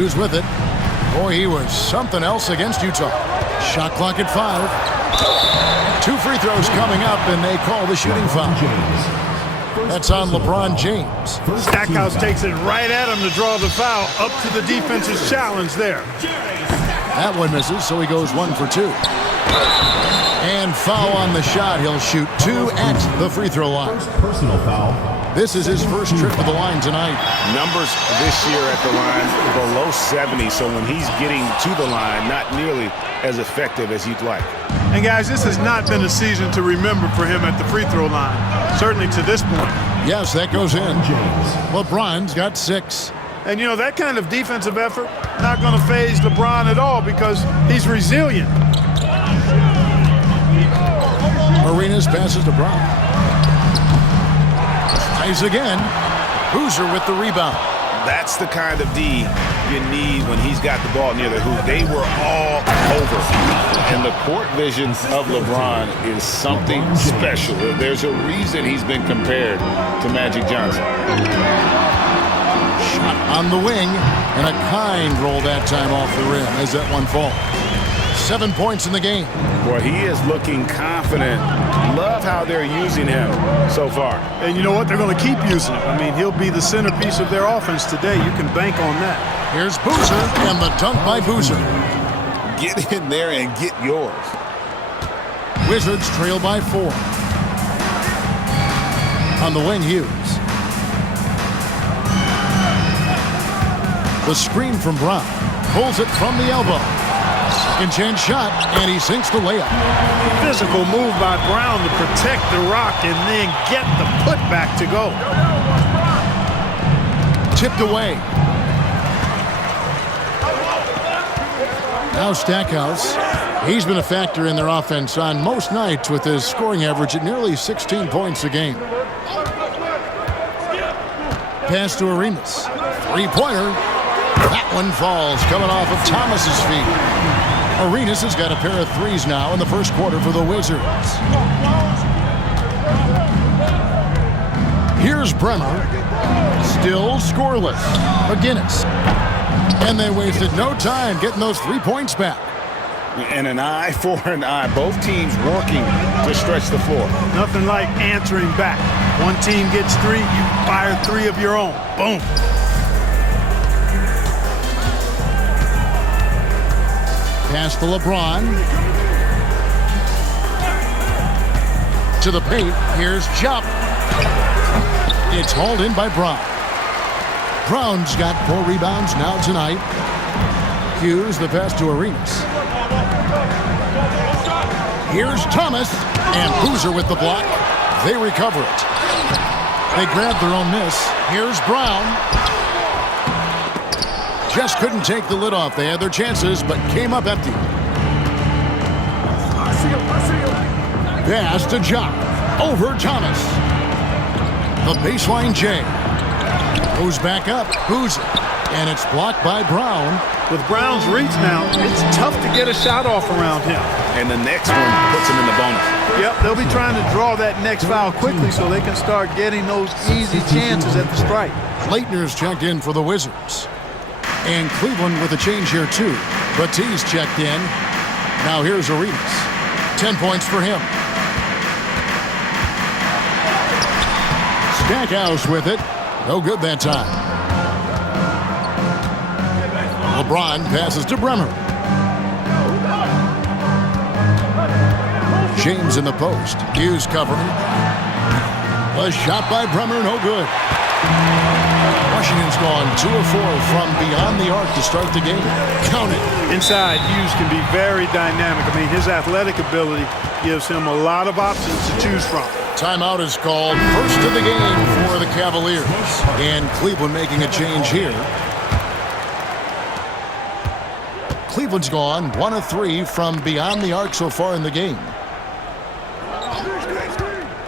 Who's with it? Boy, he was something else against Utah. Shot clock at 5. 2 free throws coming up, and they call the shooting foul. That's on LeBron James. Stackhouse takes it right at him to draw the foul. Up to the defense's challenge there. That one misses, so he goes 1 for 2. And foul on the shot. He'll shoot 2 at the free throw line. Personal foul. This is his first trip to the line tonight. Numbers this year at the line below 70, so when he's getting to the line, not nearly as effective as you'd like. And guys, this has not been a season to remember for him at the free throw line, certainly to this point. Yes, that goes in. LeBron's got 6. And you know, that kind of defensive effort not going to faze LeBron at all because he's resilient. Arenas passes to Brown. Tries again. Boozer with the rebound. That's the kind of D you need when he's got the ball near the hoop. They were all over. And the court vision of LeBron is something special. There's a reason he's been compared to Magic Johnson. Shot on the wing, and a kind roll that time off the rim as that one falls. 7 points in the game. Boy, he is looking confident. Love how they're using him so far. And you know what? They're going to keep using him. I mean, he'll be the centerpiece of their offense today. You can bank on that. Here's Boozer, and the dunk by Boozer. Get in there and get yours. Wizards trail by 4. On the wing, Hughes. The screen from Brown. Pulls it from the elbow. Second chance shot, and he sinks the layup. Physical move by Brown to protect the rock and then get the putback to go. Tipped away. Now Stackhouse. He's been a factor in their offense on most nights with his scoring average at nearly 16 points a game. Pass to Arenas. Three-pointer. That one falls, coming off of Thomas's feet. Arenas has got a pair of threes now in the first quarter for the Wizards. Here's Bremer. Still scoreless. McGinnis. And they wasted no time getting those 3 points back. And an eye for an eye. Both teams working to stretch the floor. Nothing like answering back. One team gets 3, you fire 3 of your own. Boom. Pass to LeBron. To the paint. Here's Jump. It's hauled in by Brown. Brown's got 4 rebounds now tonight. Hughes the pass to Arenas. Here's Thomas. And Boozer with the block. They recover it. They grab their own miss. Here's Brown. Just couldn't take the lid off. They had their chances, but came up empty. Pass to Jock. Over Thomas. The baseline J. Goes back up. Boozer. And it's blocked by Brown. With Brown's reach now, it's tough to get a shot off around him. And the next one puts him in the bonus. Yep, they'll be trying to draw that next foul quickly so they can start getting those easy chances at the strike. Leitner's checked in for the Wizards. And Cleveland with a change here, too. Batiste checked in. Now here's Arenas. 10 points for him. Stackhouse with it. No good that time. LeBron passes to Bremer. James in the post. Hughes covering. A shot by Bremer, no good. Washington's gone 2 of 4 from beyond the arc to start the game. Count it. Inside, Hughes can be very dynamic. I mean, his athletic ability gives him a lot of options to choose from. Timeout is called. First of the game for the Cavaliers. And Cleveland making a change here. Cleveland's gone 1 of 3 from beyond the arc so far in the game.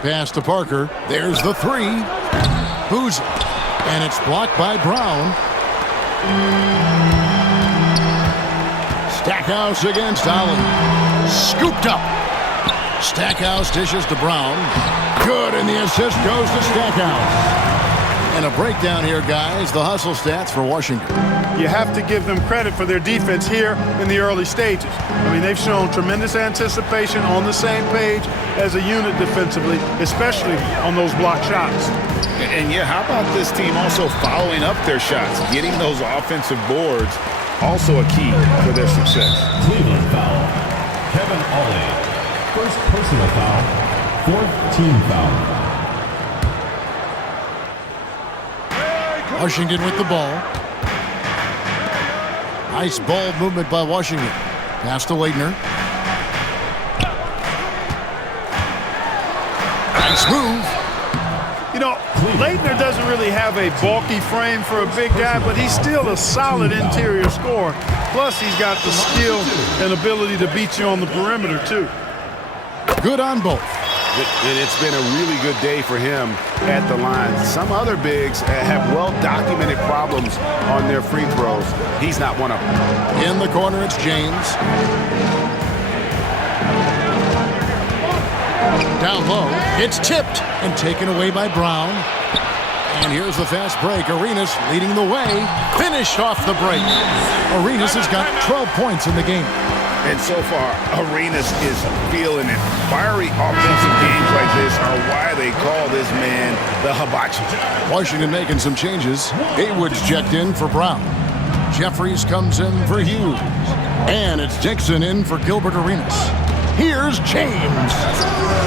Pass to Parker. There's the 3. Boozer. And it's blocked by Brown. Stackhouse against Allen. Scooped up. Stackhouse dishes to Brown. Good, and the assist goes to Stackhouse. And a breakdown here, guys. The hustle stats for Washington. You have to give them credit for their defense here in the early stages. I mean, they've shown tremendous anticipation, on the same page as a unit defensively, especially on those block shots. And yeah, how about this team also following up their shots, getting those offensive boards, also a key for their success. Cleveland foul. Kevin Ollie. First personal foul. Fourth team foul. Washington with the ball. Nice ball movement by Washington. Pass to Leitner. Nice move. You know, Leitner doesn't really have a bulky frame for a big guy, but he's still a solid interior scorer. Plus, he's got the skill and ability to beat you on the perimeter, too. Good on both. And it's been a really good day for him at the line. Some other bigs have well-documented problems on their free throws. He's not one of them. In the corner, it's James. Down low, it's tipped and taken away by Brown. And here's the fast break. Arenas leading the way. Finished off the break. Arenas has got 12 points in the game. And so far, Arenas is feeling it. Fiery offensive games like this are why they call this man the hibachi. Washington making some changes. Haywood's checked in for Brown. Jeffries comes in for Hughes. And it's Dixon in for Gilbert Arenas. Here's James.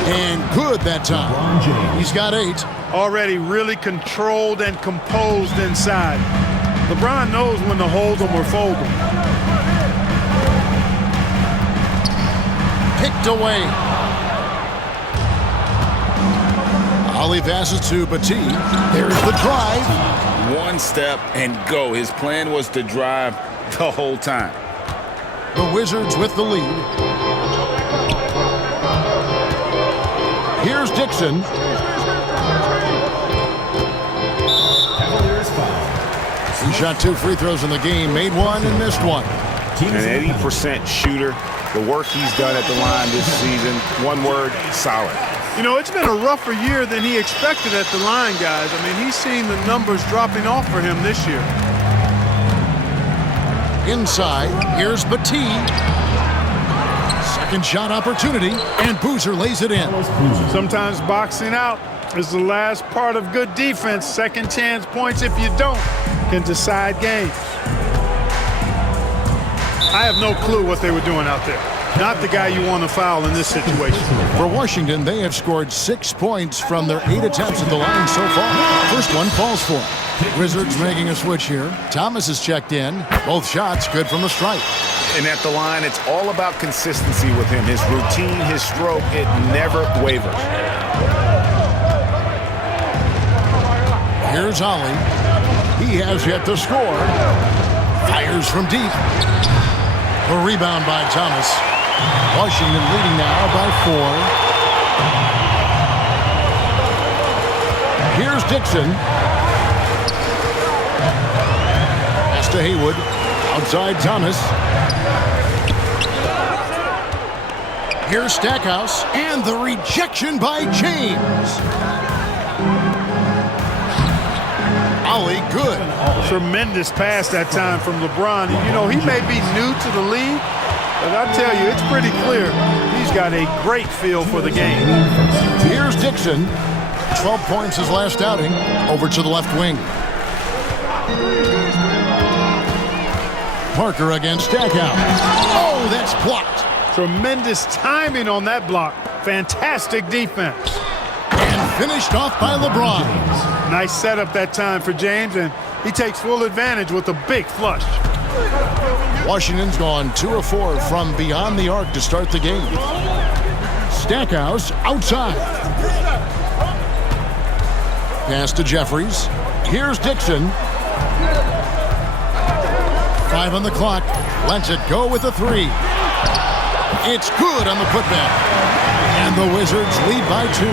And good that time. He's got 8. Already really controlled and composed inside. LeBron knows when to hold them or fold them. Picked away. Ollie passes to Battie. There's the drive. One step and go. His plan was to drive the whole time. The Wizards with the lead. Here's Dixon. He shot 2 free throws in the game, made 1 and missed 1. An 80% shooter. The work he's done at the line this season, one word, solid. You know, it's been a rougher year than he expected at the line, guys. I mean, he's seen the numbers dropping off for him this year. Inside, here's Battie. Second shot opportunity, and Boozer lays it in. Sometimes boxing out is the last part of good defense. Second chance points, if you don't, can decide games. I have no clue what they were doing out there. Not the guy you want to foul in this situation. For Washington, they have scored 6 points from their 8 attempts at the line so far. First one falls for them. Wizards making a switch here. Thomas is checked in. Both shots good from the stripe. And at the line, it's all about consistency with him. His routine, his stroke, it never wavers. Here's Ollie. He has yet to score. Fires from deep. The rebound by Thomas. Washington leading now by 4. Here's Dixon. Pass to Haywood. Outside Thomas. Here's Stackhouse. And the rejection by James. Ollie, good. Tremendous pass that time from LeBron. You know, he may be new to the league, but I tell you, it's pretty clear he's got a great feel for the game. Here's Dixon. 12 points his last outing. Over to the left wing. Parker against Stackhouse. Oh, that's blocked. Tremendous timing on that block. Fantastic defense. And finished off by LeBron. Nice setup that time for James, and he takes full advantage with a big flush. Washington's gone 2 of 4 from beyond the arc to start the game. Stackhouse outside. Pass to Jeffries. Here's Dixon. 5 on the clock. Lets it go with a 3. It's good on the putback. And the Wizards lead by 2.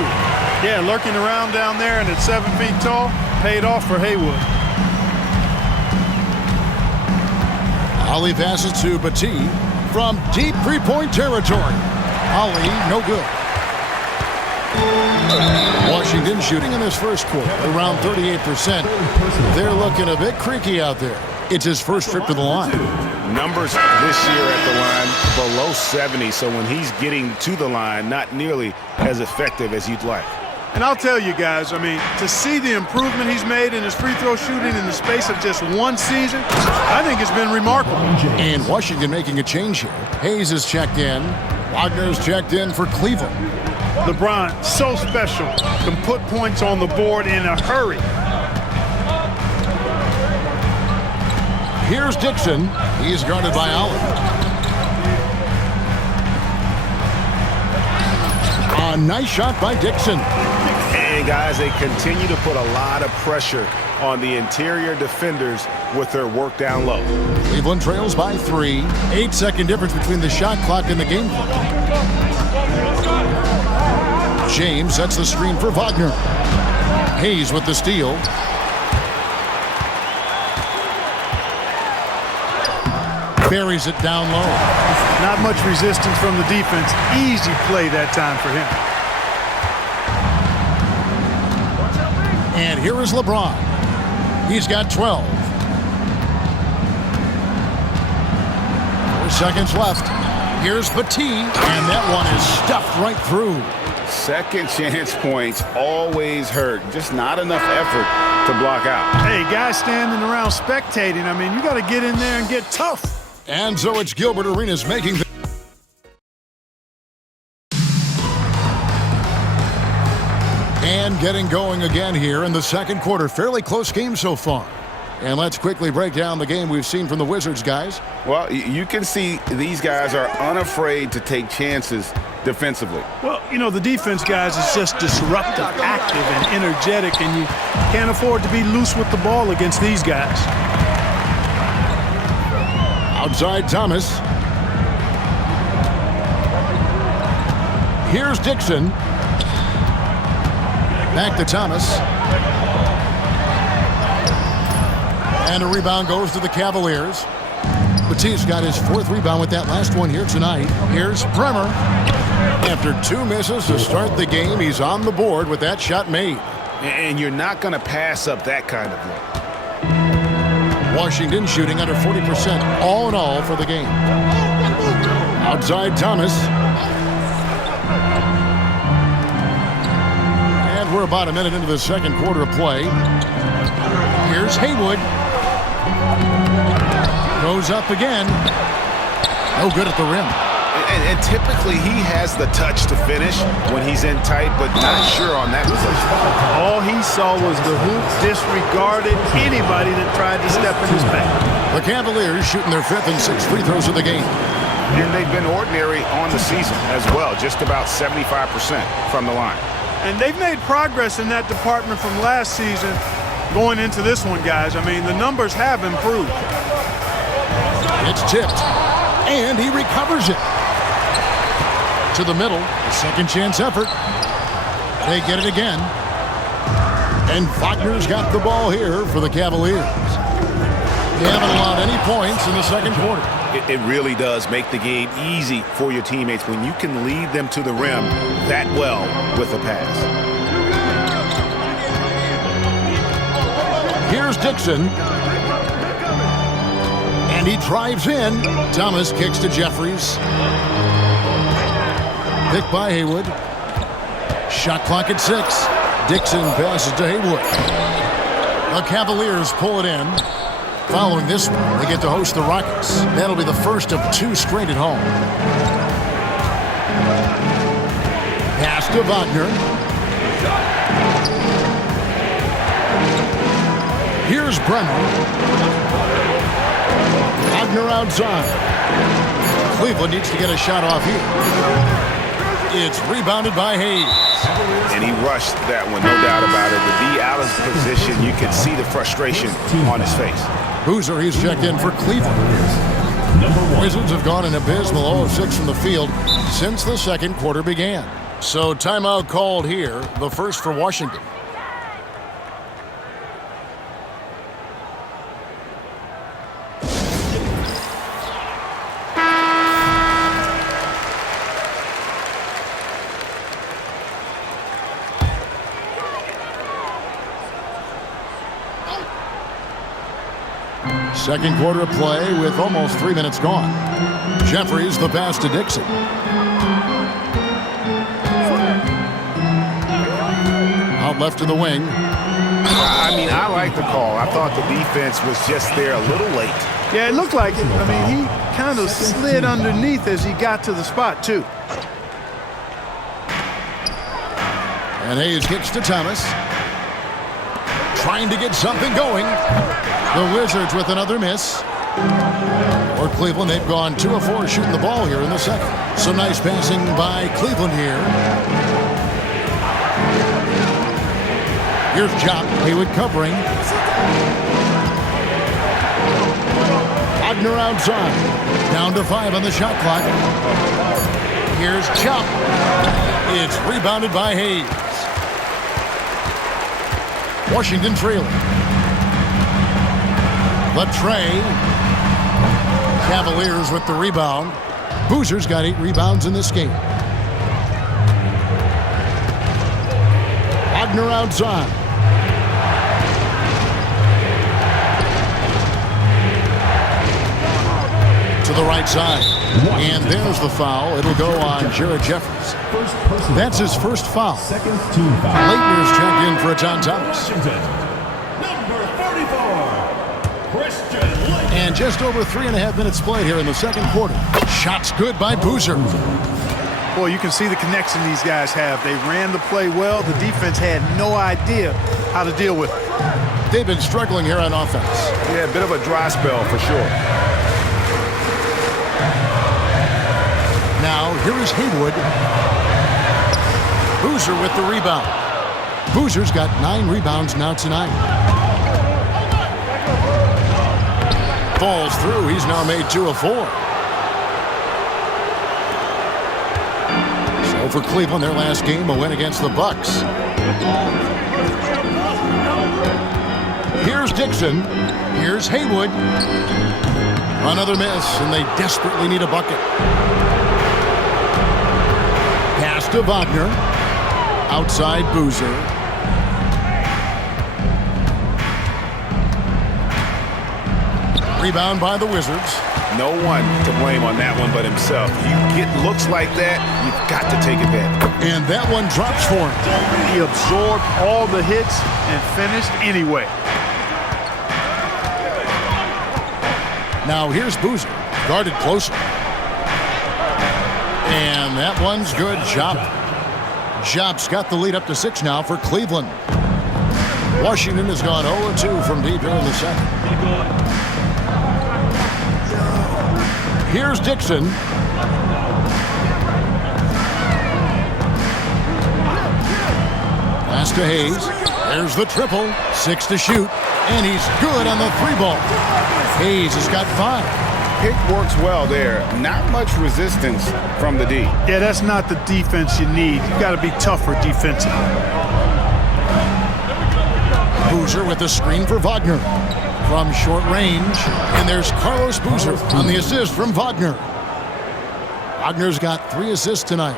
Yeah, lurking around down there and at 7 feet tall, paid off for Haywood. Ollie passes to Battie from deep 3-point territory. Ollie, no good. Washington shooting in this first quarter around 38%. They're looking a bit creaky out there. It's his first trip to the line. Numbers this year at the line below 70, so when he's getting to the line, not nearly as effective as you'd like. And I'll tell you guys, I mean, to see the improvement he's made in his free throw shooting in the space of just one season, I think it's been remarkable. And Washington making a change here. Hayes is checked in. Wagner's checked in for Cleveland. LeBron, so special, can put points on the board in a hurry. Here's Dixon. He's guarded by Allen. A nice shot by Dixon. And guys, they continue to put a lot of pressure on the interior defenders with their work down low. Cleveland trails by 3. 8-second difference between the shot clock and the game clock. James sets the screen for Wagner. Hayes with the steal. Buries it down low. Not much resistance from the defense. Easy play that time for him. And here is LeBron. He's got 12. 4 seconds left. Here's Petit, and that one is stuffed right through. Second chance points always hurt. Just not enough effort to block out. Hey, guys standing around spectating, I mean, you got to get in there and get tough. And so it's Gilbert Arenas making the... And getting going again here in the second quarter. Fairly close game so far. And let's quickly break down the game we've seen from the Wizards, guys. Well, you can see these guys are unafraid to take chances defensively. Well, you know, the defense, guys, is just disruptive, active, and energetic, and you can't afford to be loose with the ball against these guys. Outside Thomas. Here's Dixon. Back to Thomas. And a rebound goes to the Cavaliers. Petit's got his 4th rebound with that last one here tonight. Here's Bremer. After 2 misses to start the game, he's on the board with that shot made. And you're not going to pass up that kind of look. Washington shooting under 40% all in all for the game. Outside Thomas. And we're about a minute into the second quarter of play. Here's Haywood. Goes up again. No good at the rim. And typically he has the touch to finish when he's in tight, but not sure on that possession. All he saw was the hoop, disregarded anybody that tried to step in his path. The Cavaliers shooting their 5th and 6th free throws of the game. And they've been ordinary on the season as well, just about 75% from the line. And they've made progress in that department from last season going into this one, guys. I mean, the numbers have improved. It's tipped, and he recovers it. To the middle, a second chance effort. They get it again. And Wagner's got the ball here for the Cavaliers. They haven't allowed any points in the second quarter. It really does make the game easy for your teammates when you can lead them to the rim that well with a pass. Here's Dixon. And he drives in. Thomas kicks to Jeffries. Picked by Haywood. Shot clock at 6. Dixon passes to Haywood. The Cavaliers pull it in. Following this one, they get to host the Rockets. That'll be the first of 2 straight at home. Pass to Wagner. Here's Bremer. Wagner outside. Cleveland needs to get a shot off here. It's rebounded by Hayes. And he rushed that one, no doubt about it. To be out of position, you can see the frustration on his face. Boozer, he's checked in for Cleveland. Wizards have gone an abysmal 0 of 6 from the field since the second quarter began. So timeout called here, the first for Washington. Second quarter of play with almost 3 minutes gone. Jeffries the pass to Dixon. Out left to the wing. I mean, I like the call. I thought the defense was just there a little late. Yeah, it looked like it. I mean, he kind of slid underneath as he got to the spot, too. And Hayes kicks to Thomas. Trying to get something going. The Wizards with another miss. For Cleveland, they've gone 2 of 4 shooting the ball here in the second. Some nice passing by Cleveland here. Here's Jock. Haywood covering. Wagner outside. Down to 5 on the shot clock. Here's Chop. It's rebounded by Hayes. Washington trailing. The tray. Cavaliers with the rebound. Boozer's got 8 rebounds in this game. Wagner outside. To the right side. And there's the foul. It'll go on Jared Jeffries. That's his first foul. Second team foul. Leitner's checked in for John Thomas. Number 44, Christian Leitner. And just over 3.5 minutes played here in the second quarter. Shots good by Boozer. Boy, you can see the connection these guys have. They ran the play well. The defense had no idea how to deal with it. They've been struggling here on offense. Yeah, a bit of a dry spell for sure. Now, here is Haywood. Boozer with the rebound. Boozer's got 9 rebounds now tonight. Falls through. He's now made 2 of 4. So for Cleveland, their last game, a win against the Bucks. Here's Dixon. Here's Haywood. Another miss, and they desperately need a bucket. Pass to Wagner. Outside Boozer. Rebound by the Wizards. No one to blame on that one but himself. You get looks like that, you've got to take advantage. And that one drops for him. He absorbed all the hits and finished anyway. Now here's Boozer. Guarded closer. And that one's good. Jop's got the lead up to 6 now for Cleveland. Washington has gone 0-2 from deep here in the second. Here's Dixon. Pass to Hayes. There's the triple. 6 to shoot. And he's good on the 3-ball. Hayes has got 5. Pick works well there. Not much resistance from the D. Yeah, that's not the defense you need. You got to be tougher defensively. Boozer with the screen for Wagner from short range. And there's Carlos Boozer on the assist from Wagner. Wagner's got 3 assists tonight.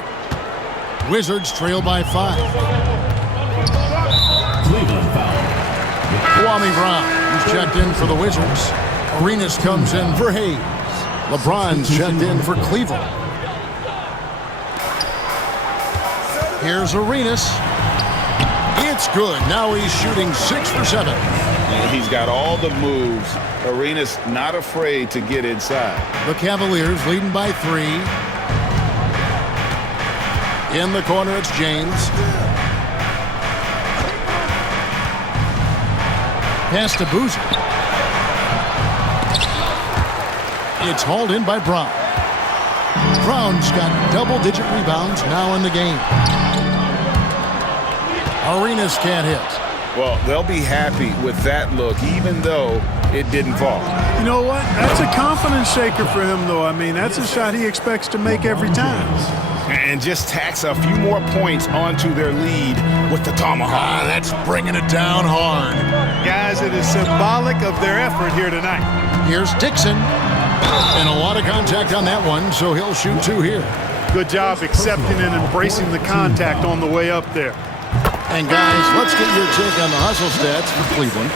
Wizards trail by 5. Cleveland foul. Kwame Brown, who's checked in for the Wizards. Arenas comes in for Hayes. LeBron's checked in for Cleveland. Here's Arenas. It's good. Now he's shooting 6 for 7. And he's got all the moves. Arenas not afraid to get inside. The Cavaliers leading by 3. In the corner, it's James. Pass to Boozer. It's hauled in by Brown. Brown's got double-digit rebounds now in the game. Arenas can't hit. Well, they'll be happy with that look, even though it didn't fall. You know what? That's a confidence shaker for him, though. I mean, that's a shot he expects to make every time. And just tacks a few more points onto their lead with the tomahawk. That's bringing it down hard. Guys, it is symbolic of their effort here tonight. Here's Dixon. And a lot of contact on that one, so he'll shoot 2 here. Good job accepting and embracing the contact on the way up there. And guys, let's get your take on the hustle stats for Cleveland.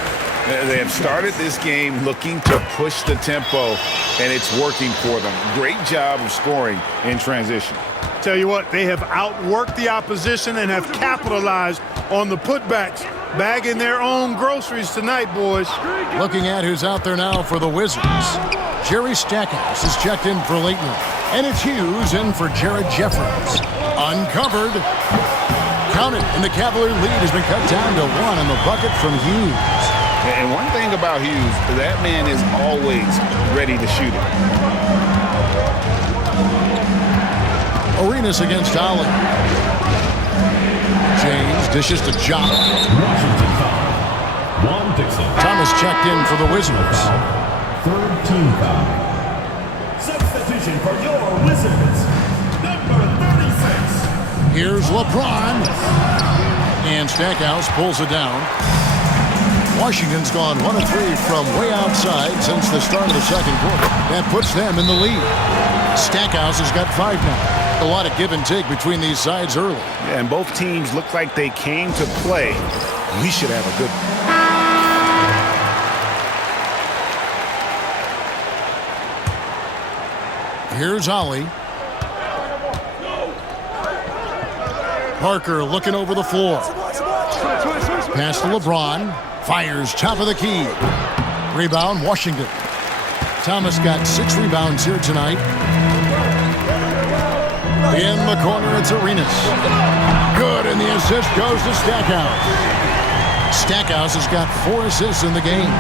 They have started this game looking to push the tempo, and it's working for them. Great job of scoring in transition. Tell you what, they have outworked the opposition and have capitalized on the putbacks, bagging their own groceries tonight, boys. Looking at who's out there now for the Wizards. Jerry Stackhouse is checked in for Leighton, and it's Hughes in for Jared Jeffries. Uncovered. Counted, and the Cavalier lead has been cut down to 1 on the bucket from Hughes. And one thing about Hughes, that man is always ready to shoot it. Arenas against Ali. James dishes to John. Washington foul. Juan Dixon. Thomas checked in for the Wizards. Third team foul. Substitution for your Wizards. Number 36. Here's LeBron. And Stackhouse pulls it down. Washington's gone 1 of 3 from way outside since the start of the second quarter. That puts them in the lead. Stackhouse has got 5 now. A lot of give and take between these sides early. Yeah, and both teams look like they came to play. We should have a good one. Here's Ollie. Parker looking over the floor. Pass to LeBron. Fires top of the key. Rebound, Washington. Thomas got 6 rebounds here tonight. In the corner, it's Arenas. Good, and the assist goes to Stackhouse. Stackhouse has got 4 assists in the game.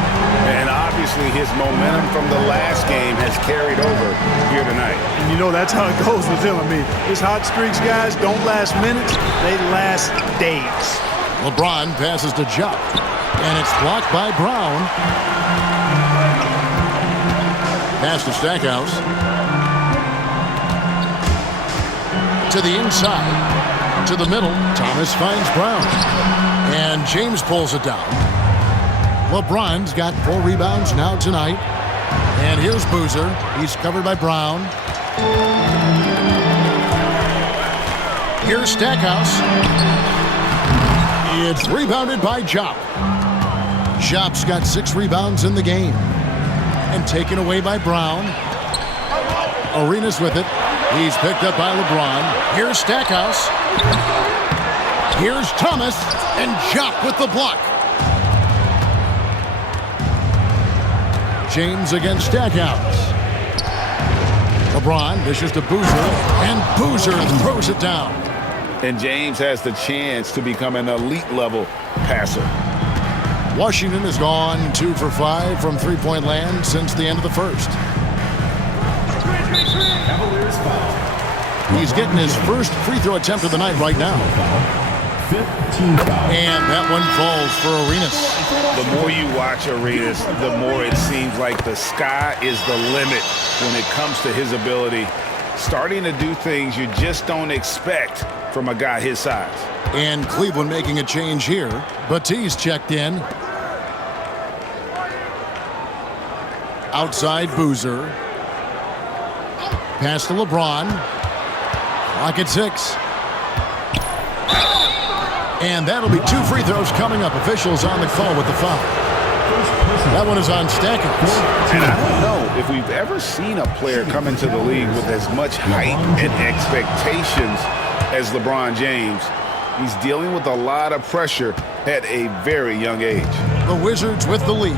And obviously his momentum from the last game has carried over here tonight. And you know that's how it goes with him. I mean, his hot streaks, guys, don't last minutes. They last days. LeBron passes to Jupp. And it's blocked by Brown. Pass to Stackhouse. To the inside. To the middle. Thomas finds Brown. And James pulls it down. LeBron's got 4 rebounds now tonight. And here's Boozer. He's covered by Brown. Here's Stackhouse. It's rebounded by Jupp. Jupp's got 6 rebounds in the game. And taken away by Brown. Arenas with it. He's picked up by LeBron. Here's Stackhouse. Here's Thomas. And Jupp with the block. James against Stackhouse. LeBron dishes to Boozer. And Boozer throws it down. And James has the chance to become an elite-level passer. Washington has gone 2 for 5 from three-point land since the end of the first. Cavaliers foul. He's getting his first free throw attempt of the night right now. 15 foul. And that one falls for Arenas. The more you watch Arenas, the more it seems like the sky is the limit when it comes to his ability. Starting to do things you just don't expect from a guy his size. And Cleveland making a change here. Batiste checked in. Outside Boozer. Pass to LeBron. Clock at 6. And that'll be 2 free throws coming up. Officials on the call with the foul. That one is on Stackhouse. And I don't know if we've ever seen a player come into the league with as much hype and expectations as LeBron James. He's dealing with a lot of pressure at a very young age. The Wizards with the lead.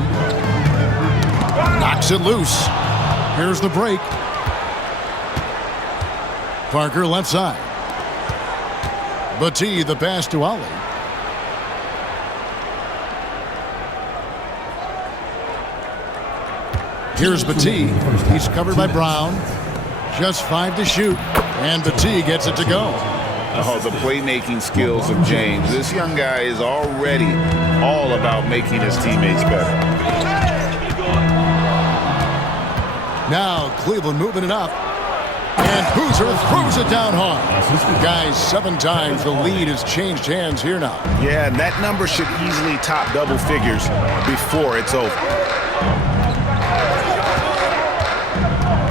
Knocks it loose. Here's the break. Parker left side. Batiste the pass to Ali. Here's Batiste. He's covered by Brown. Just 5 to shoot. And Batiste gets it to go. Oh, the playmaking skills of James. This young guy is already all about making his teammates better. Now Cleveland moving it up. And Boozer throws it down hard. Guys, 7 times the lead has changed hands here now. Yeah, and that number should easily top double figures before it's over.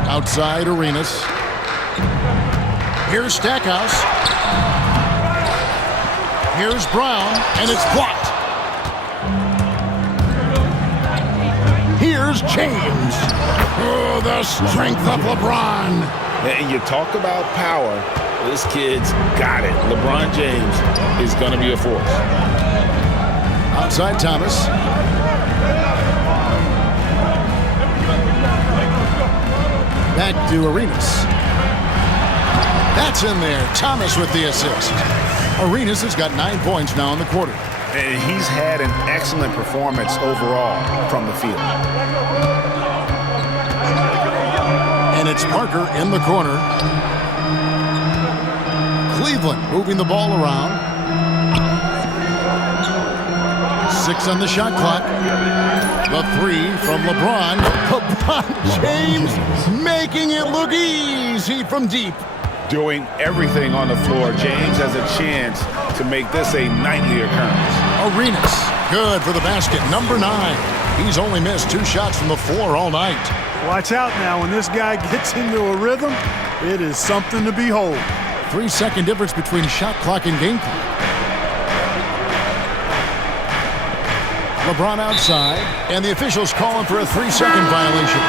Outside Arenas. Here's Stackhouse. Here's Brown, and it's blocked. Here's James. Oh, the strength of LeBron. And you talk about power. This kid's got it. LeBron James is going to be a force. Outside Thomas. Back to Arenas. That's in there. Thomas with the assist. Arenas has got 9 points now in the quarter. And he's had an excellent performance overall from the field. And it's Parker in the corner. Cleveland moving the ball around. 6 on the shot clock. The 3 from LeBron. LeBron James making it look easy from deep. Doing everything on the floor. James has a chance to make this a nightly occurrence. Arenas, good for the basket. Number 9. He's only missed 2 shots from the floor all night. Watch out now. When this guy gets into a rhythm, it is something to behold. 3-second difference between shot clock and game clock. LeBron outside, and the officials calling for a 3-second violation.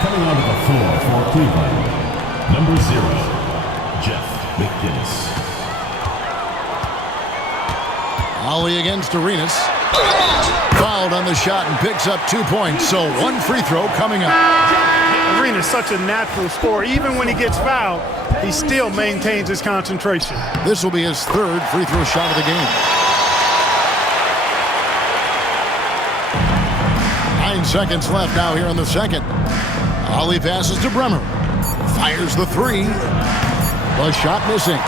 Coming onto the floor for Cleveland, number 0, Jeff McGinnis. Ollie against Arenas. Fouled on the shot and picks up 2 points, so 1 free throw coming up. Arena's such a natural scorer. Even when he gets fouled, he still maintains his concentration. This will be his 3rd free throw shot of the game. 9 seconds left now here in the second. Ollie passes to Bremer. Fires the 3. The shot missing.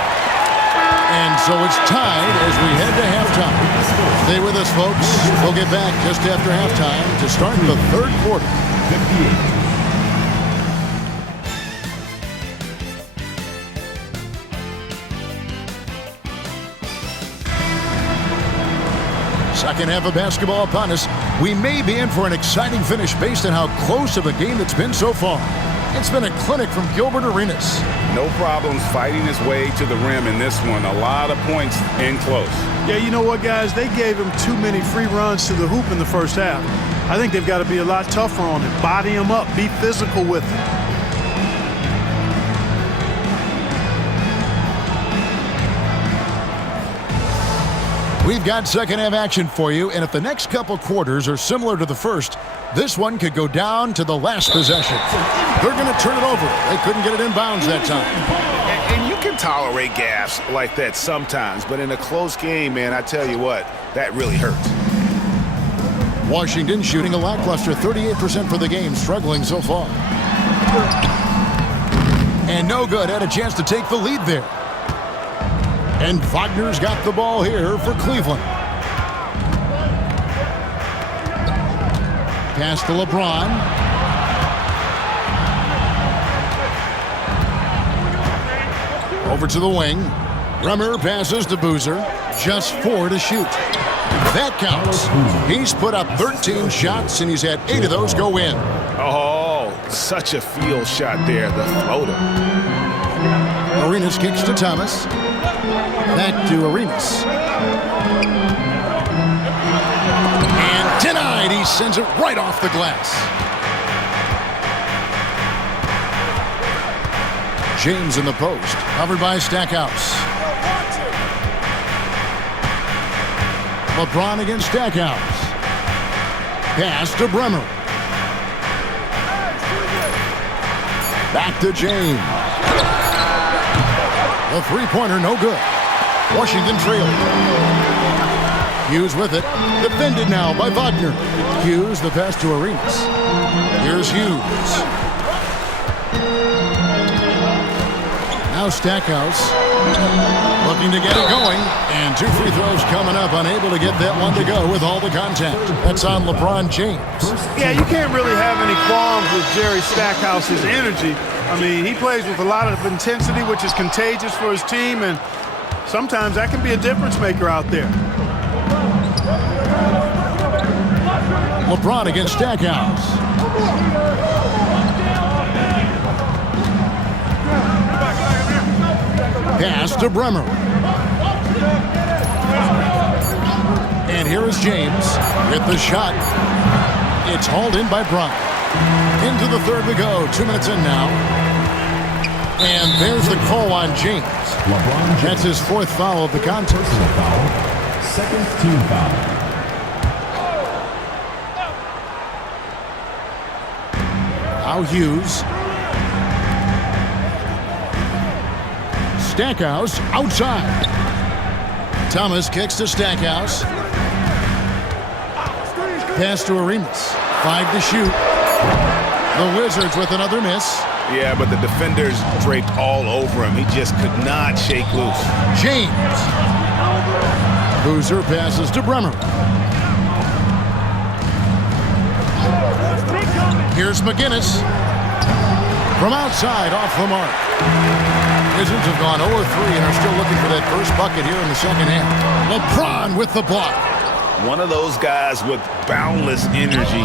And so it's tied as we head to halftime. Stay with us, folks. We'll get back just after halftime to start the 3rd quarter. 58. Second half of basketball upon us. We may be in for an exciting finish based on how close of a game it's been so far. It's been a clinic from Gilbert Arenas. No problems fighting his way to the rim in this one. A lot of points in close. Yeah, you know what, guys? They gave him too many free runs to the hoop in the first half. I think they've got to be a lot tougher on him. Body him up. Be physical with him. We've got second half action for you, and if the next couple quarters are similar to the first, this one could go down to the last possession. They're going to turn it over. They couldn't get it in bounds that time. And you can tolerate gaffes like that sometimes, but in a close game, man, I tell you what, that really hurts. Washington shooting a lackluster 38% for the game, struggling so far. And no good, had a chance to take the lead there. And Wagner's got the ball here for Cleveland. Pass to LeBron. Over to the wing. Bremer passes to Boozer. Just 4 to shoot. That counts. He's put up 13 shots, and he's had 8 of those go in. Oh, such a field shot there, the floater. Arenas kicks to Thomas. Back to Arenas. And denied. He sends it right off the glass. James in the post. Covered by Stackhouse. LeBron against Stackhouse. Pass to Bremer. Back to James. The three-pointer, no good. Washington trailed. Hughes with it. Defended now by Wagner. Hughes, the pass to Arenas. Here's Hughes. Now Stackhouse. Looking to get it going. And 2 free throws coming up. Unable to get that one to go with all the contact. That's on LeBron James. Yeah, you can't really have any qualms with Jerry Stackhouse's energy. I mean, he plays with a lot of intensity, which is contagious for his team, and sometimes that can be a difference maker out there. LeBron against Stackhouse. Pass to Bremer. And here is James with the shot. It's hauled in by Brown. Into the third we go. 2 minutes in now. And there's the call on James. LeBron James. That's his fourth foul of the contest. Personal foul. Second team foul. Now Hughes. Stackhouse outside. Thomas kicks to Stackhouse. Pass to Arenas. 5 to shoot. The Wizards with another miss. Yeah, but the defenders draped all over him. He just could not shake loose. James. Boozer passes to Bremer. Here's McGinnis. From outside, off the mark. Wizards have gone 0-3 and are still looking for that first bucket here in the second half. LeBron with the block. One of those guys with boundless energy.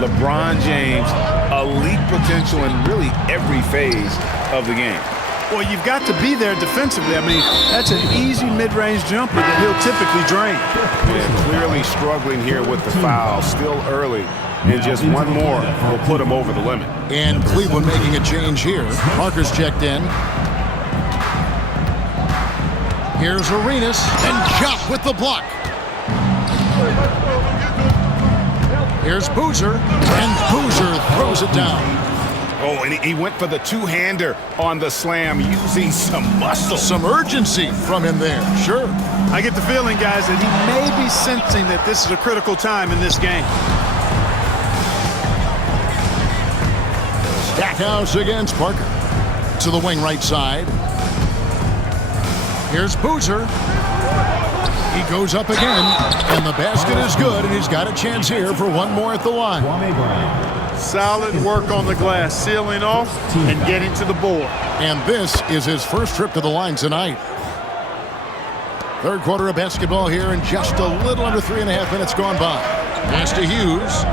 LeBron James, elite potential in really every phase of the game. Well, you've got to be there defensively. I mean, that's an easy mid-range jumper that he'll typically drain. Yeah, clearly struggling here with the foul. Still early. And just one more will put him over the limit. And Cleveland making a change here. Parker's checked in. Here's Arenas and Jock with the block. Here's Boozer, and Boozer throws it down. Oh, and he went for the two-hander on the slam using some muscle. Some urgency from him there, sure. I get the feeling, guys, that he may be sensing that this is a critical time in this game. Stackhouse against Parker. To the wing right side. Here's Boozer. He goes up again, and the basket is good, and he's got a chance here for one more at the line. Kwame Brown. Solid work on the glass, sealing off and getting to the board. And this is his first trip to the line tonight. Third quarter of basketball here, and just a little under 3.5 minutes gone by. Pass to Hughes.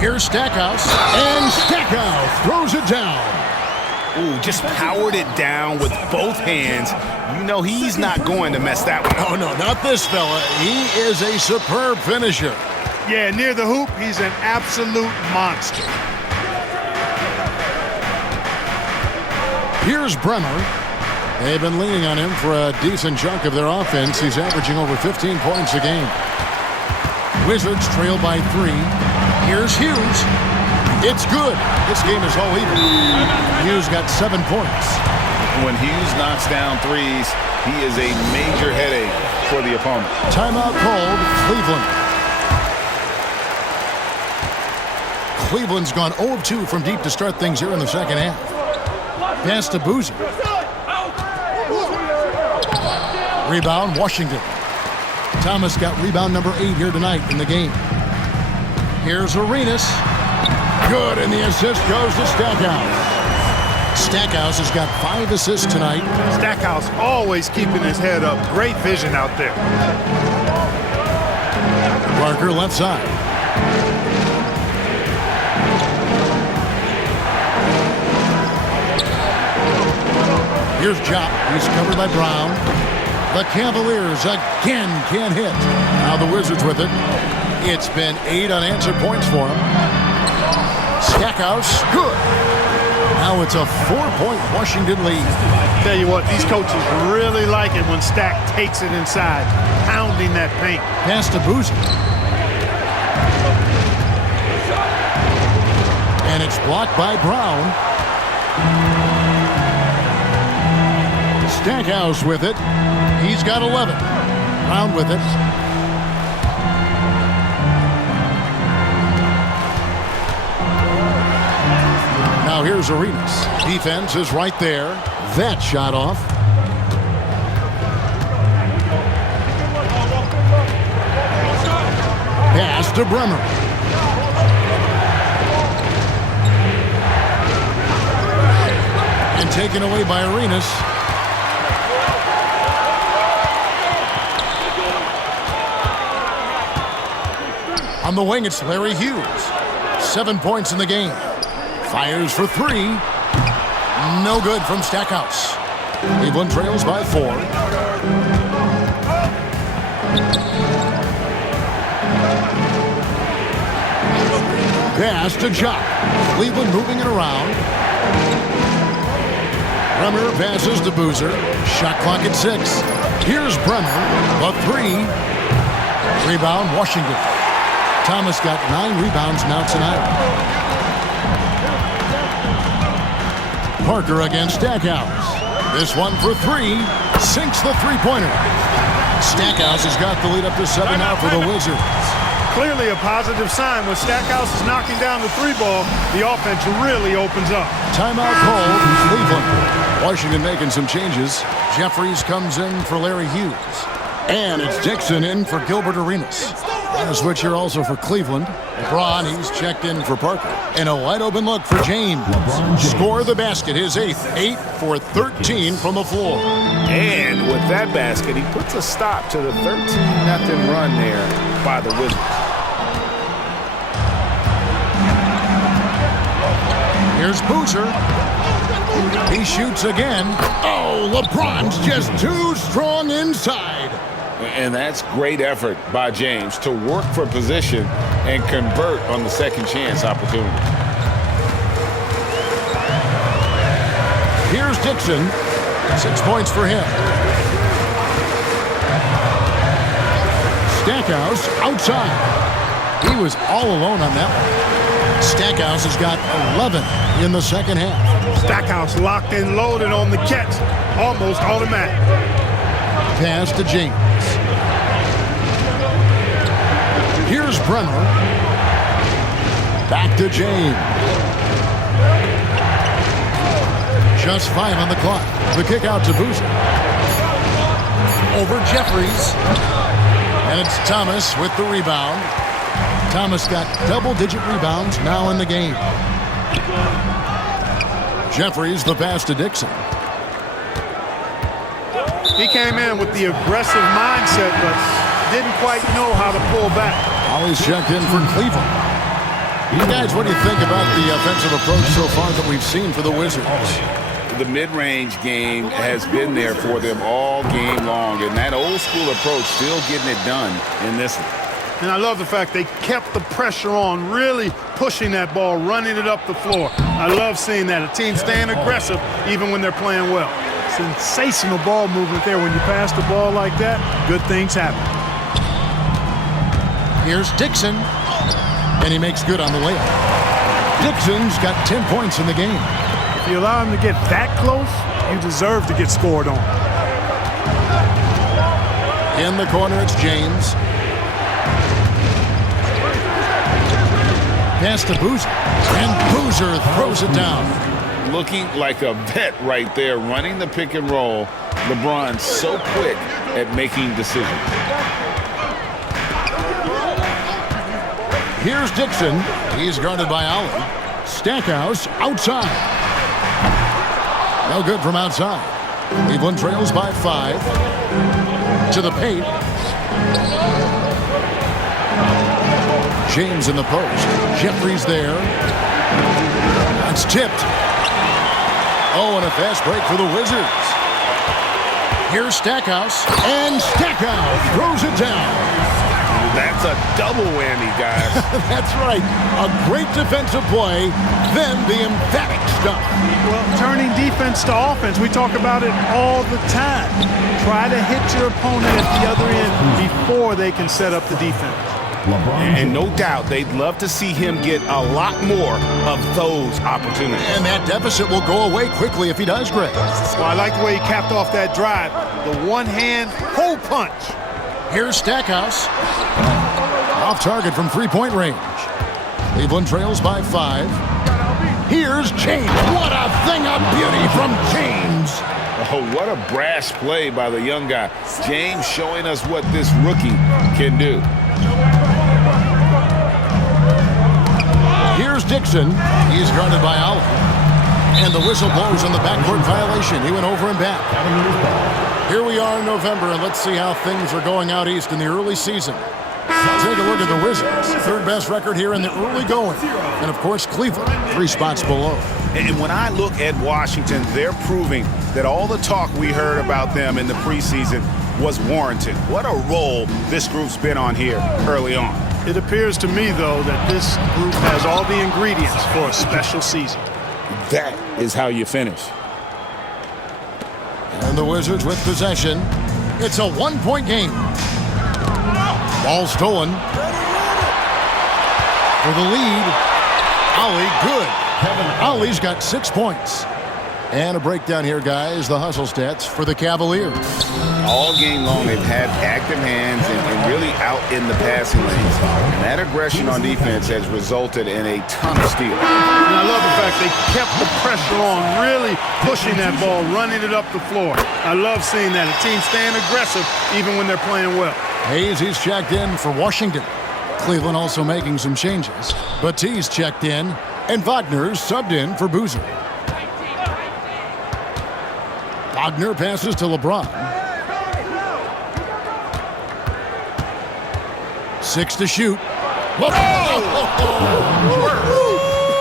Here's Stackhouse, and Stackhouse throws it down. Ooh, just powered it down with both hands. You know he's not going to mess that one up. Oh, no, not this fella. He is a superb finisher. Yeah, near the hoop, he's an absolute monster. Here's Bremer. They've been leaning on him for a decent chunk of their offense. He's averaging over 15 points a game. Wizards trail by 3. Here's Hughes. It's good. This game is all even. Hughes got 7 points. When Hughes knocks down threes, he is a major headache for the opponent. Timeout called, Cleveland. Cleveland's gone 0-2 from deep to start things here in the second half. Pass to Boozer. Rebound, Washington. Thomas got rebound number 8 here tonight in the game. Here's Arenas. Good, and the assist goes to Stackhouse. Stackhouse has got 5 assists tonight. Stackhouse always keeping his head up. Great vision out there. Parker left side. Here's Jock. He's covered by Brown. The Cavaliers again can't hit. Now the Wizards with it. It's been 8 unanswered points for him. Stackhouse, good. Now it's a 4-point Washington lead. Tell you what, these coaches really like it when Stack takes it inside, pounding that paint. Pass to Boozer. And it's blocked by Brown. Stackhouse with it. He's got 11. Brown with it. Now here's Arenas. Defense is right there. That shot off. Pass to Bremer. And taken away by Arenas. On the wing, it's Larry Hughes. 7 points in the game. Fires for 3. No good from Stackhouse. Cleveland trails by 4. Pass to Jock. Cleveland moving it around. Bremer passes to Boozer. Shot clock at 6. Here's Bremer. A 3. Rebound, Washington. Thomas got 9 rebounds now tonight. Parker against Stackhouse. This one for 3. Sinks the three-pointer. Stackhouse has got the lead up to 7 now for the Wizards. Clearly a positive sign. When Stackhouse is knocking down the 3-ball, the offense really opens up. Timeout called from Cleveland. Washington making some changes. Jeffries comes in for Larry Hughes. And it's Dixon in for Gilbert Arenas. On a switch here also for Cleveland. LeBron, he's checked in for Parker. And a wide open look for James. Score the basket, his 8th. 8 for 13 from the floor. And with that basket, he puts a stop to the 13-0 run there by the Wizards. Here's Boozer. He shoots again. Oh, LeBron's just too strong inside. And that's great effort by James to work for position and convert on the second chance opportunity. Here's Dixon. 6 points for him. Stackhouse outside. He was all alone on that one. Stackhouse has got 11 in the second half. Stackhouse locked and loaded on the catch. Almost automatic. Pass to James. Here's Bremer. Back to James. Just 5 on the clock. The kick out to Boozer. Over Jeffries. And it's Thomas with the rebound. Thomas got double-digit rebounds now in the game. Jeffries the pass to Dixon. He came in with the aggressive mindset, but didn't quite know how to pull back. Always checked in for Cleveland. You guys, what do you think about the offensive approach so far that we've seen for the Wizards? The mid-range game has been there for them all game long, and that old-school approach still getting it done in this one. And I love the fact they kept the pressure on, really pushing that ball, running it up the floor. I love seeing that. A team staying aggressive even when they're playing well. Sensational ball movement there. When you pass the ball like that, good things happen. Here's Dixon, and he makes good on the layup. Dixon's got 10 points in the game. If you allow him to get that close, you deserve to get scored on. In the corner, it's James. Pass to Boozer, and Boozer throws it down. Looking like a vet right there, running the pick and roll. LeBron so quick at making decisions. Here's Dixon. He's guarded by Allen. Stackhouse outside. No good from outside. Cleveland trails by 5. To the paint. James in the post. Jeffries there. That's tipped. Oh, and a fast break for the Wizards. Here's Stackhouse. And Stackhouse throws it down. That's a double whammy, guys. That's right. A great defensive play, then the emphatic stuff. Well, turning defense to offense, we talk about it all the time. Try to hit your opponent at the other end before they can set up the defense. And no doubt they'd love to see him get a lot more of those opportunities. And that deficit will go away quickly if he does, Greg. Well, I like the way he capped off that drive. The one-hand hole punch. Here's Stackhouse. Off target from three-point range. Cleveland trails by 5. Here's James. What a thing of beauty from James. Oh, what a brash play by the young guy. James showing us what this rookie can do. Here's Dixon. He's guarded by Allen. And the whistle blows on the backcourt violation. He went over and back. Here we are in November, and let's see how things are going out east in the early season. Take a look at the Wizards. Third best record here in the early going. And, of course, Cleveland, 3 spots below. And when I look at Washington, they're proving that all the talk we heard about them in the preseason was warranted. What a role this group's been on here early on. It appears to me, though, that this group has all the ingredients for a special season. That is how you finish. And the Wizards with possession. It's a one-point game. Ball stolen. For the lead. Ollie, good. Ollie's got 6 points. And a breakdown here, guys. The hustle stats for the Cavaliers. All game long, they've had active hands and really out in the passing lanes. And that aggression on defense has resulted in a ton of steals. And I love the fact they kept the pressure on, really pushing that ball, running it up the floor. I love seeing that. A team staying aggressive even when they're playing well. Hayes, he's checked in for Washington. Cleveland also making some changes. Batiste checked in, and Wagner's subbed in for Boozer. Wagner passes to LeBron. 6 to shoot.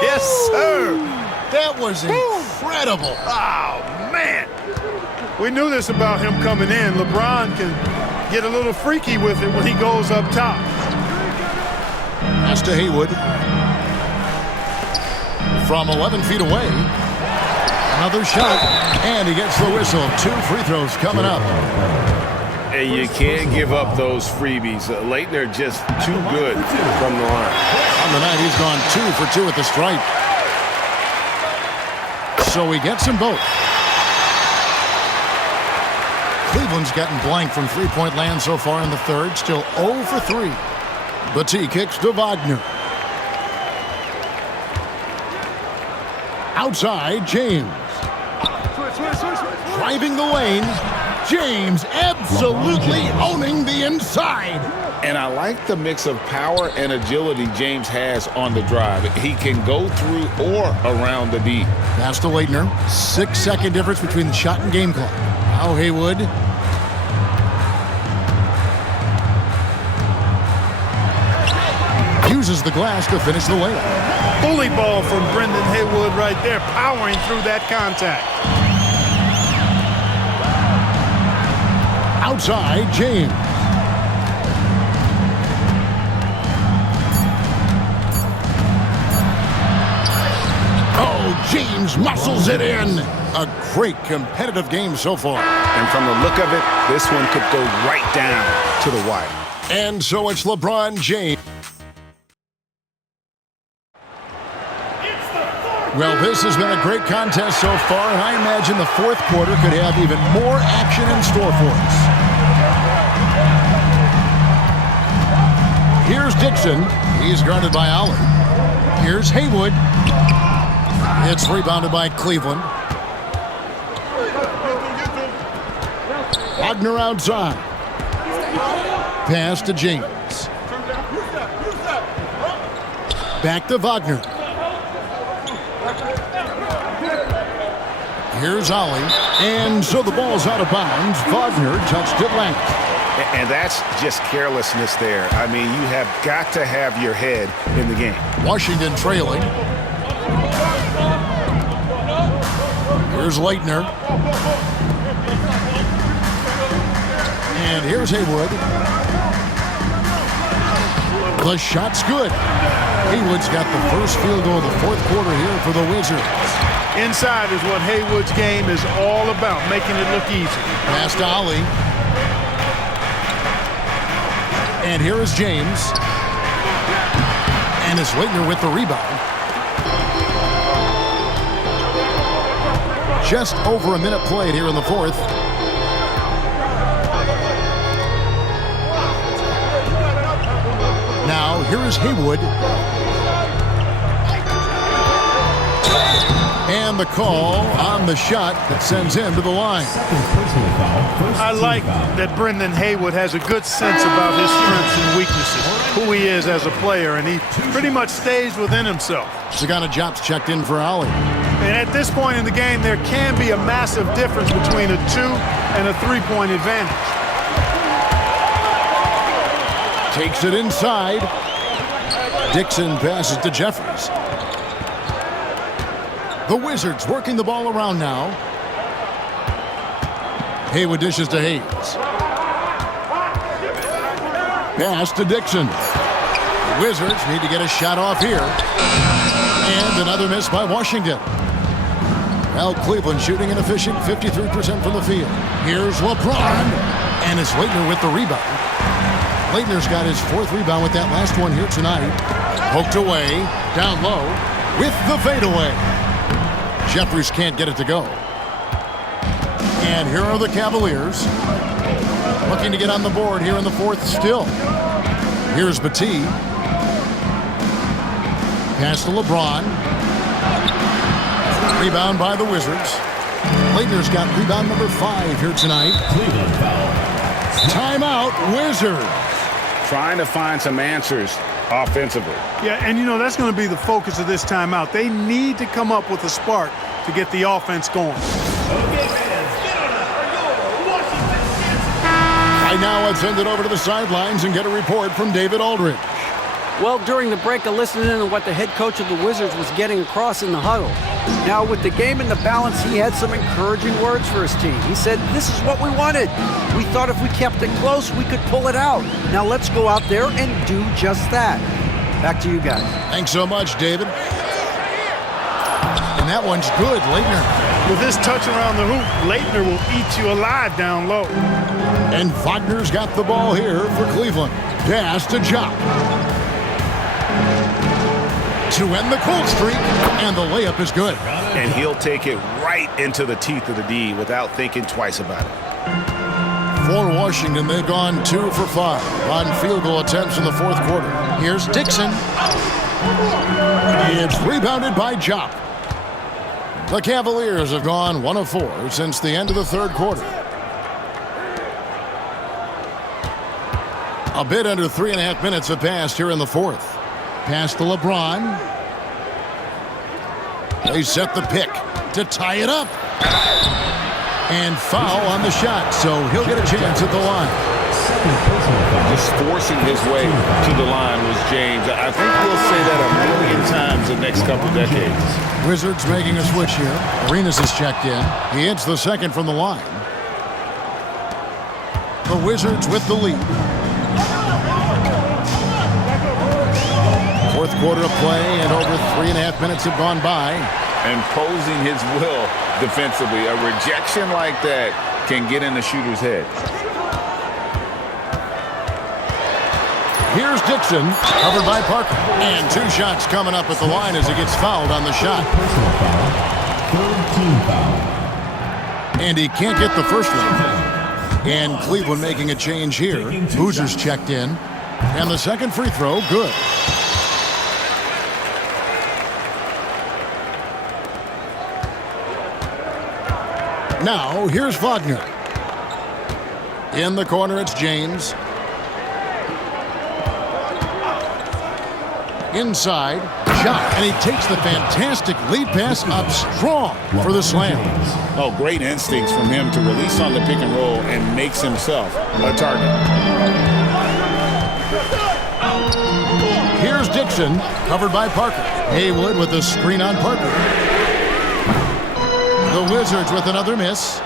Yes, sir. That was incredible. Oh, man. We knew this about him coming in. LeBron can get a little freaky with it when he goes up top. Pass to Haywood. From 11 feet away. Another shot, and he gets the whistle. 2 free throws coming up. And you can't give up those freebies. Leitner just too good from the line. On the night, he's gone 2 for 2 at the stripe. So he gets them both. Cleveland's gotten blank from three-point land so far in the third. Still 0 for 3. Batiste kicks to Wagner. Outside, James. Driving the lane. James absolutely owning the inside. And I like the mix of power and agility James has on the drive. He can go through or around the D. Pass to Leitner. 6-second difference between the shot and game clock. Now Haywood. Uses the glass to finish the layup. Bully ball from Brendan Haywood right there, powering through that contact. Outside, James. Oh, James muscles it in. A great competitive game so far. And from the look of it, this one could go right down to the wire. And so it's LeBron James. Well, this has been a great contest so far, and I imagine the fourth quarter could have even more action in store for us. Here's Dixon. He's guarded by Ollie. Here's Haywood. It's rebounded by Cleveland. Wagner outside. Pass to James. Back to Wagner. Here's Ollie. And so the ball's out of bounds. Wagner touched it late. And that's just carelessness there. I mean, you have got to have your head in the game. Washington trailing. Here's Leitner. And here's Haywood. The shot's good. Haywood's got the first field goal of the fourth quarter here for the Wizards. Inside is what Haywood's game is all about, making it look easy. Pass to Ollie. And here is James. And it's Leitner with the rebound. Just over a minute played here in the fourth. Now, here is Haywood. And the call on the shot that sends him to the line. I like that Brendan Haywood has a good sense about his strengths and weaknesses, who he is as a player, and he pretty much stays within himself. Sagana Jop's checked in for Ollie. And at this point in the game, there can be a massive difference between a 2 and a 3-point advantage. Takes it inside. Dixon passes to Jeffries. The Wizards working the ball around now. Haywood dishes to Hayes. Pass to Dixon. Wizards need to get a shot off here. And another miss by Washington. Well, Cleveland shooting an efficient 53% from the field. Here's LeBron. And it's Leitner with the rebound. Leitner's got his 4th rebound with that last one here tonight. Poked away, down low, with the fadeaway. Jeffries can't get it to go. And here are the Cavaliers. Looking to get on the board here in the 4th still. Here's Batiste. Pass to LeBron. Rebound by the Wizards. Leitner's got rebound number 5 here tonight. Cleveland foul. Timeout, Wizards. Trying to find some answers offensively. Yeah, and that's going to be the focus of this timeout. They need to come up with a spark to get the offense going. Right now, let's send it over to the sidelines and get a report from David Aldridge. Well, during the break, I listened in on what the head coach of the Wizards was getting across in the huddle. Now, with the game in the balance, he had some encouraging words for his team. He said, this is what we wanted. We thought if we kept it close, we could pull it out. Now, let's go out there and do just that. Back to you guys. Thanks so much, David. And that one's good, Leitner. With this touch around the hoop, Leitner will eat you alive down low. And Wagner's got the ball here for Cleveland. Pass to Jock. To end the cold streak, and the layup is good. And he'll take it right into the teeth of the D without thinking twice about it. For Washington, they've gone 2 for 5 on field goal attempts in the 4th quarter. Here's Dixon. It's rebounded by Jock. The Cavaliers have gone 1 of 4 since the end of the 3rd quarter. A bit under 3.5 minutes have passed here in the 4th. Pass to LeBron. They set the pick to tie it up. And foul on the shot, so he'll get a chance at the line. Just forcing his way to the line was James. I think we'll say that 1,000,000 times the next couple decades. Wizards making a switch here. Arenas is checked in. He hits the second from the line. The Wizards with the lead. 4th quarter of play, and over 3.5 minutes have gone by. Imposing his will defensively. A rejection like that can get in the shooter's head. Here's Dixon, covered by Parker. And 2 shots coming up at the line as he gets fouled on the shot. Personal foul. 3rd team foul. And he can't get the first one. And Cleveland making a change here. Boozer's checked in. And the second free throw, good. Now, here's Wagner. In the corner, it's James. Inside, shot, and he takes the fantastic lead pass up strong for the slam. Oh, great instincts from him to release on the pick and roll and makes himself a target. Here's Dixon, covered by Parker. Haywood with the screen on Parker. The Wizards with another miss.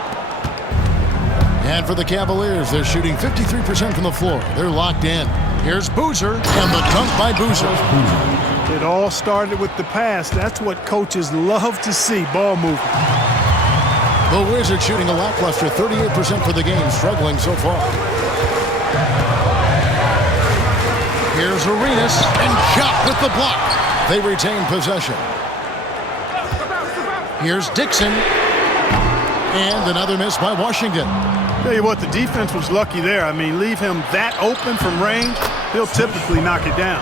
And for the Cavaliers, they're shooting 53% from the floor. They're locked in. Here's Boozer, and the dunk by Boozer. It all started with the pass. That's what coaches love to see, ball movement. The Wizards shooting a lackluster 38% for the game, struggling so far. Here's Arenas, and Jock with the block. They retain possession. Here's Dixon, and another miss by Washington. Tell you what, the defense was lucky there. I mean, leave him that open from range, he'll typically knock it down.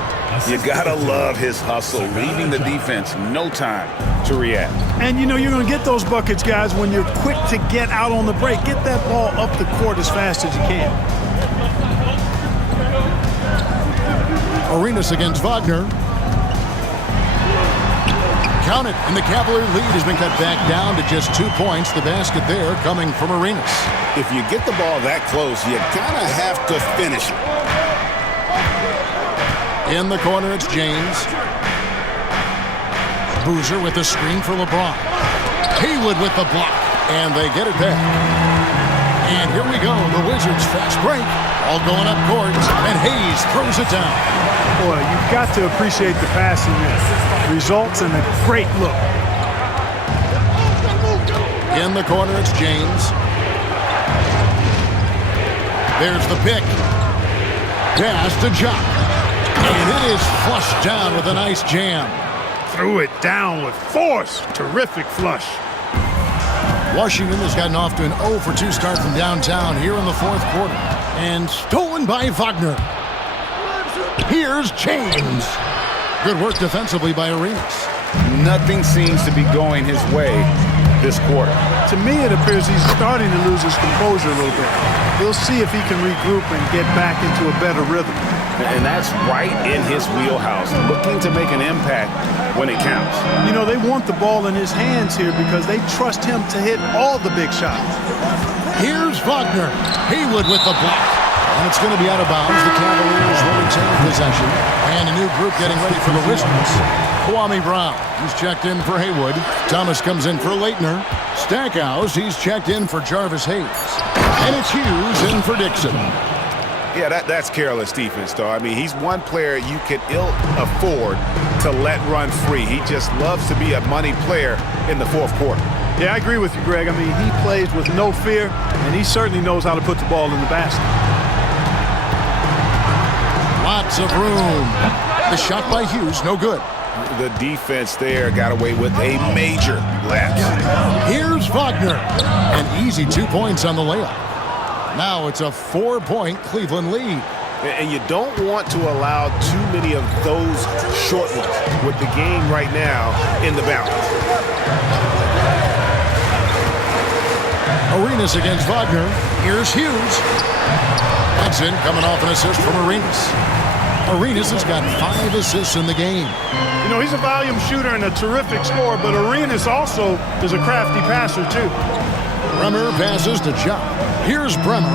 You gotta love his hustle, leaving the defense no time to react. And you're going to get those buckets, guys, when you're quick to get out on the break. Get that ball up the court as fast as you can. Arenas against Wagner. Count it, and the Cavalier lead has been cut back down to just 2 points. The basket there coming from Arenas. If you get the ball that close, you gotta have to finish it. In the corner, it's James. Boozer with the screen for LeBron. Haywood with the block, and they get it back. And here we go, the Wizards fast break. All going up court, and Hayes throws it down. Boy, you've got to appreciate the passing there. Results in a great look. In the corner, it's James. There's the pick. Pass to Jock. And it is flushed down with a nice jam. Threw it down with force. Terrific flush. Washington has gotten off to an 0 for 2 start from downtown here in the fourth quarter. And stolen by Wagner. Here's James. Good work defensively by Arenas. Nothing seems to be going his way this quarter. To me, it appears he's starting to lose his composure a little bit. We'll see if he can regroup and get back into a better rhythm. And that's right in his wheelhouse, looking to make an impact when it counts. You know, they want the ball in his hands here because they trust him to hit all the big shots. Here's Wagner. Haywood with the block. And it's going to be out of bounds. The Cavaliers will retain possession. And a new group getting ready for the Wizards. Kwame Brown, he's checked in for Haywood. Thomas comes in for Leitner. Stackhouse, he's checked in for Jarvis Hayes. And it's Hughes in for Dixon. Yeah, that's careless defense, though. I mean, he's one player you can ill afford to let run free. He just loves to be a money player in the fourth quarter. Yeah, I agree with you, Greg. I mean, he plays with no fear, and he certainly knows how to put the ball in the basket. Lots of room. The shot by Hughes, no good. The defense there got away with a major lapse. Here's Wagner. An easy 2 points on the layup. Now it's a 4-point Cleveland lead. And you don't want to allow too many of those short ones with the game right now in the balance. Arenas against Wagner. Here's Hughes. Hudson coming off an assist from Arenas. Arenas has got 5 assists in the game. You know, he's a volume shooter and a terrific scorer, but Arenas also is a crafty passer, too. Bremer passes to Jock. Here's Bremer.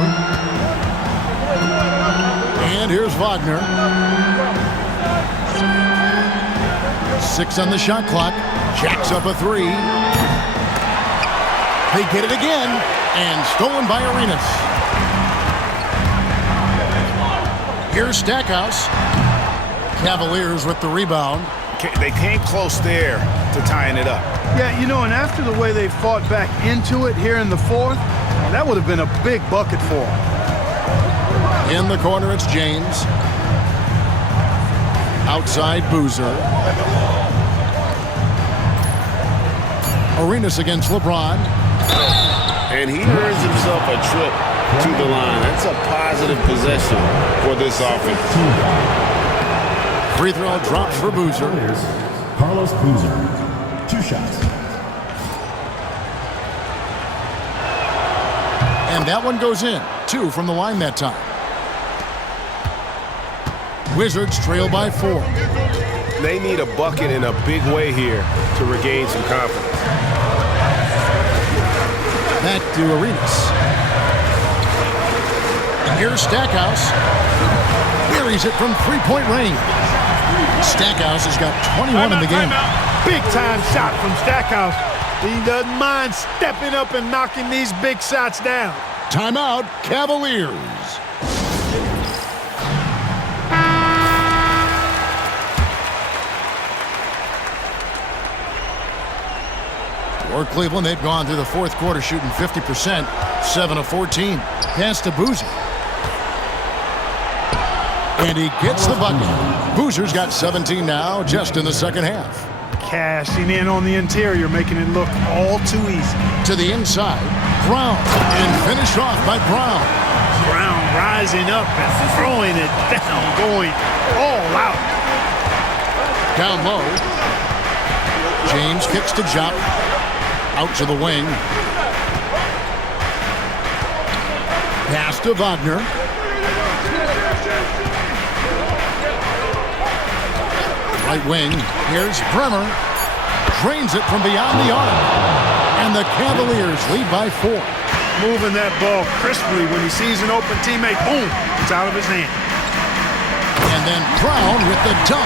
And here's Wagner. 6 on the shot clock. Jacks up a 3. They get it again. And stolen by Arenas. Here's Stackhouse. Cavaliers with the rebound. They came close there to tying it up. Yeah, you know, and after the way they fought back into it here in the fourth, that would have been a big bucket for them. In the corner, it's James. Outside, Boozer. Arenas against LeBron. And he earns himself a trip to the line. That's a positive possession for this offense. Free throw drops for Boozer. Carlos Boozer, 2 shots. And that one goes in. 2 from the line that time. Wizards trail by 4. They need a bucket in a big way here to regain some confidence. Back to Arenas. Here's Stackhouse. Buries it from 3-point range. Stackhouse has got 21 in the game. Big time shot from Stackhouse. He doesn't mind stepping up and knocking these big shots down. Timeout, Cavaliers. For Cleveland, they've gone through the fourth quarter shooting 50%, 7 of 14. Pass to Boozer. And he gets the bucket. Boozer's got 17 now, just in the second half. Cashing in on the interior, making it look all too easy. To the inside, Brown, and finished off by Brown. Brown rising up and throwing it down, going all out. Down low. James kicks to Jop. Out to the wing. Pass to Wagner. Right wing. Here's Bremer. Drains it from beyond the arc. And the Cavaliers lead by 4. Moving that ball crisply when he sees an open teammate. Boom! It's out of his hand. And then Brown with the dunk.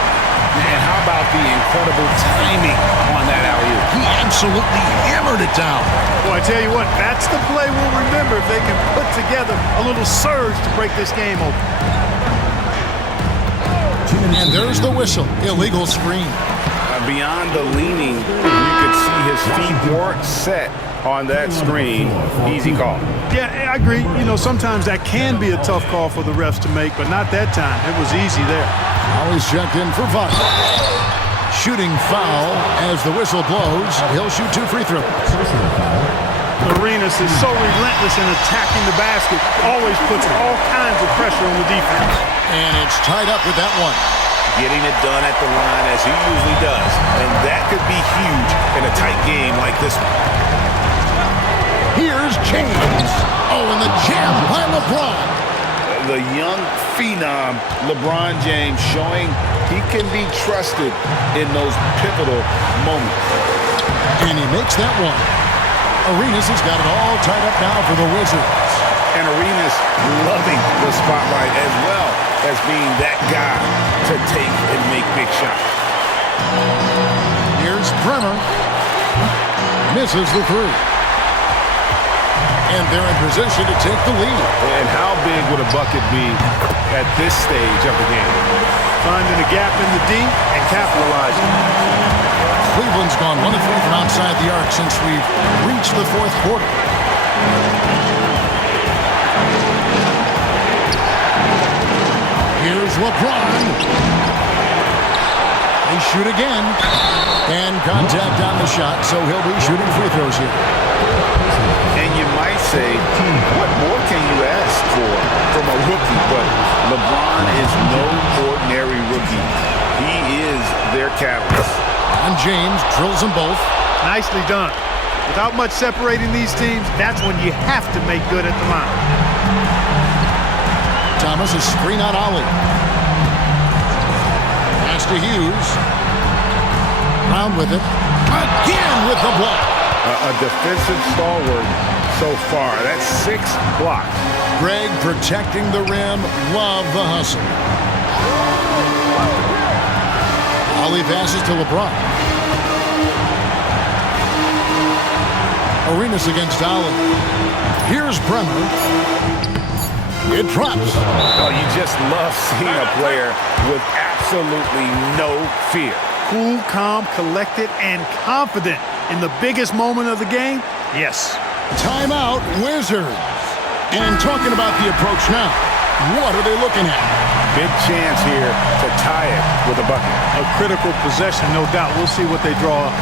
And how about the incredible timing on that alley-oop? He absolutely hammered it down. Boy, I tell you what, that's the play we'll remember if they can put together a little surge to break this game open. And there's the whistle. Illegal screen. Beyond the leaning, you could see his feet weren't set on that screen. Easy call. Yeah, I agree. You know, sometimes that can be a tough call for the refs to make, but not that time. It was easy there. Always checked in for Vaughn. Shooting foul as the whistle blows. He'll shoot 2 free throws. Arenas is so relentless in attacking the basket, always puts all kinds of pressure on the defense. And it's tied up with that one. Getting it done at the line as he usually does. And that could be huge in a tight game like this one. Here's James. Oh, and the jam by LeBron. The young phenom, LeBron James, showing he can be trusted in those pivotal moments. And he makes that one. Arenas has got it all tied up now for the Wizards. And Arenas loving the spotlight as well as being that guy to take and make big shots. Here's Bremer. Misses the 3. And they're in position to take the lead. And how big would a bucket be at this stage of the game? Finding a gap in the D and capitalizing. Cleveland's gone 1 of 3 from outside the arc since we've reached the 4th quarter. Here's LeBron. They shoot again. And contact on the shot, so he'll be shooting free throws here. And you might say, what more can you ask for from a rookie? But LeBron is no ordinary rookie. He is their catalyst. And James drills them both. Nicely done. Without much separating these teams, that's when you have to make good at the line. Thomas is screen on Ollie. Pass to Hughes. Brown with it. Again with the block. A defensive stalwart so far. That's 6 blocks. Greg protecting the rim. Love the hustle. Ollie passes to LeBron. Arenas against Ollie. Here's Bremer. It drops. Oh, you just love seeing a player with absolutely no fear. Cool, calm, collected, and confident in the biggest moment of the game? Yes. Timeout, Wizards. And talking about the approach now, what are they looking at? Big chance here to tie it with a bucket. A critical possession, no doubt. We'll see what they draw up.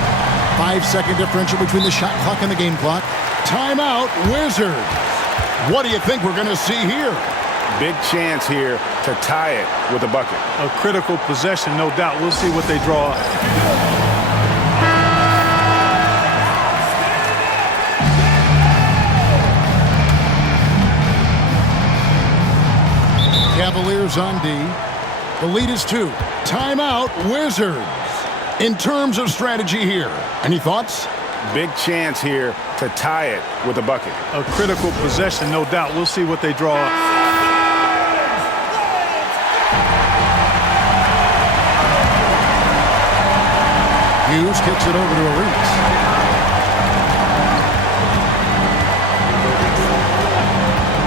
5-second differential between the shot clock and the game clock. Timeout, Wizards. What do you think we're going to see here? Big chance here to tie it with a bucket. A critical possession, no doubt. We'll see what they draw up. Cavaliers on D. The lead is 2. Timeout, Wizards. In terms of strategy here, any thoughts? Big chance here to tie it with a bucket. A critical possession, no doubt. We'll see what they draw up. Hughes kicks it over to Arenas.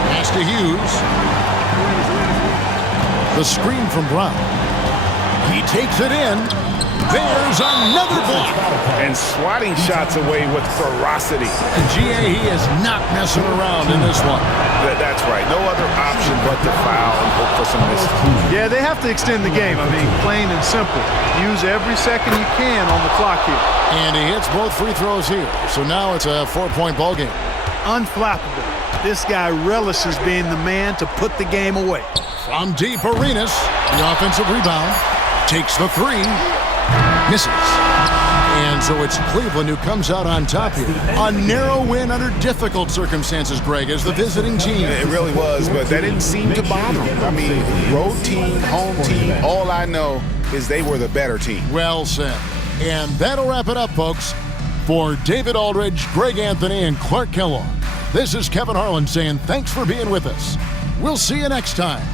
Pass to Hughes. The screen from Brown. He takes it in. There's another block. And swatting shots away with ferocity. GA, he is not messing around in this one. That's right. No other option but to foul and hope for some misses. Yeah, they have to extend the game. I mean, plain and simple. Use every second you can on the clock here. And he hits both free throws here. So now it's a 4-point ball game. Unflappable. This guy relishes being the man to put the game away. From deep, Arenas, the offensive rebound, takes the 3, misses. And so it's Cleveland who comes out on top here. A narrow win under difficult circumstances, Greg, as the visiting team. It really was, but that didn't seem to bother them. I mean, road team, home team, all I know is they were the better team. Well said. And that'll wrap it up, folks. For David Aldridge, Greg Anthony, and Clark Kellogg, this is Kevin Harlan saying thanks for being with us. We'll see you next time.